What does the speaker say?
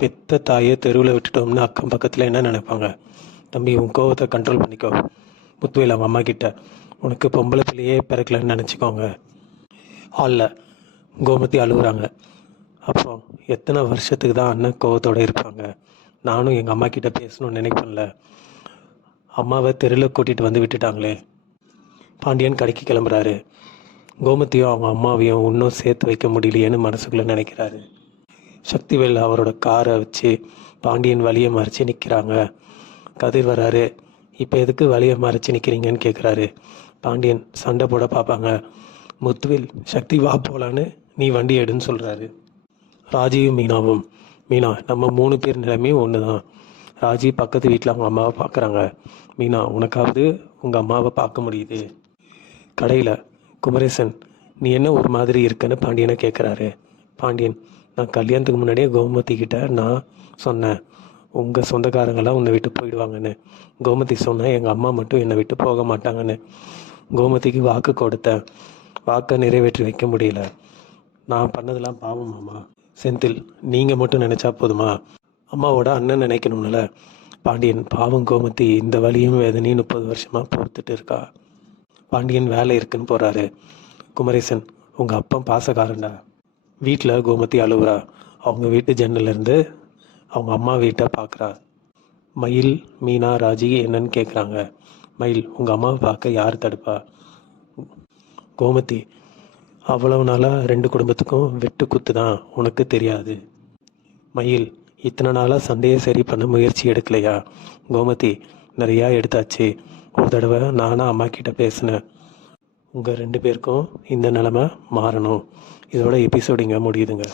பெத்த தாயை தெருவில் விட்டுட்டோம்னு அக்கம் பக்கத்தில் என்ன நினைப்பாங்க? தம்பி, உன் கோவத்தை கண்ட்ரோல் பண்ணிக்கோ. முத்துவேல் அவங்க அம்மா கிட்ட, உனக்கு பொம்பளை பிள்ளையே பிறக்கலன்னு நினச்சிக்கோங்க. ஹாலில் கோமதி அழுகுறாங்க. அப்புறம் எத்தனை வருஷத்துக்கு தான் அண்ணன் கோவத்தோடு இருப்பாங்க? நானும் எங்கள் அம்மா கிட்ட பேசணும்னு நினைப்பேன்ல. அம்மாவை தெருவில் கூட்டிகிட்டு வந்து விட்டுட்டாங்களே. பாண்டியன் கடைக்கு கிளம்புறாரு. கோமதியும் அவங்க அம்மாவையும் இன்னும் சேர்த்து வைக்க முடியலையேன்னு மனசுக்குள்ளே நினைக்கிறாரு. சக்திவேல் அவரோட காரை வச்சு பாண்டியன் வழியை மறைச்சி நிற்கிறாங்க. கதிர் வராரு. இப்போ எதுக்கு வழியை மறைச்சி நிற்கிறீங்கன்னு கேட்குறாரு. பாண்டியன் சண்டை போட பார்ப்பாங்க. முத்துவேல், சக்தி வா போகலான்னு, நீ வண்டி எடுன்னு சொல்கிறாரு. ராஜியும் மீனாவும், மீனா, நம்ம 3 பேர் நிலைமையும் ஒன்று தான். ராஜி பக்கத்து வீட்டில் அவங்க அம்மாவை பார்க்குறாங்க. மீனா, உனக்காவது உங்கள் அம்மாவை பார்க்க முடியுது. கடையில் குமரேசன், நீ என்ன ஒரு மாதிரி இருக்குன்னு பாண்டியனை கேட்குறாரு. பாண்டியன், நான் கல்யாணத்துக்கு முன்னாடியே கோமதி கிட்ட நான் சொன்னேன், உங்கள் சொந்தக்காரங்களாம் உன்னை விட்டு போயிடுவாங்கன்னு. கோமதி சொன்னேன், எங்கள் அம்மா மட்டும் என்னை விட்டு போக மாட்டாங்கன்னு. கோமதிக்கு வாக்கு கொடுத்தேன். வாக்கை நிறைவேற்றி வைக்க முடியல. நான் பண்ணதெல்லாம் பாவம் மாமா. செந்தில், நீங்கள் மட்டும் நினச்சா போதுமா? அம்மாவோட அண்ணன் நினைக்கணும்ல. பாண்டியன், பாவம் கோமதி இந்த வலியும் வேதனையும் 30 வருஷமாக பொறுத்துட்டு இருக்கா. பாண்டியன் வேலை இருக்குன்னு போகிறாரு. குமரேசன், உங்கள் அப்பா பாசக்காரண்டா. வீட்டில் கோமதி அழுவுறா. அவங்க வீட்டு ஜன்னலேருந்து அவங்க அம்மா வீட்டை பார்க்குறா. மயில், மீனா, ராஜி என்னன்னு கேட்குறாங்க. மயில், உங்கள் அம்மாவை பார்க்க யார் தடுப்பா? கோமதி, அவ்வளவு நாளாக 2 குடும்பத்துக்கும் வெட்டு குத்து தான், உனக்கு தெரியாது. மயில், இத்தனை நாளாக சண்டையை சரி பண்ண முயற்சி எடுக்கலையா? கோமதி, நிறையா எடுத்தாச்சு. ஒரு தடவை நானாக அம்மா கிட்ட பேசினேன். உங்கள் 2 பேருக்கும் இந்த நிலைமை மாறணும். இதோட எபிசோடு இங்கே முடியுதுங்க.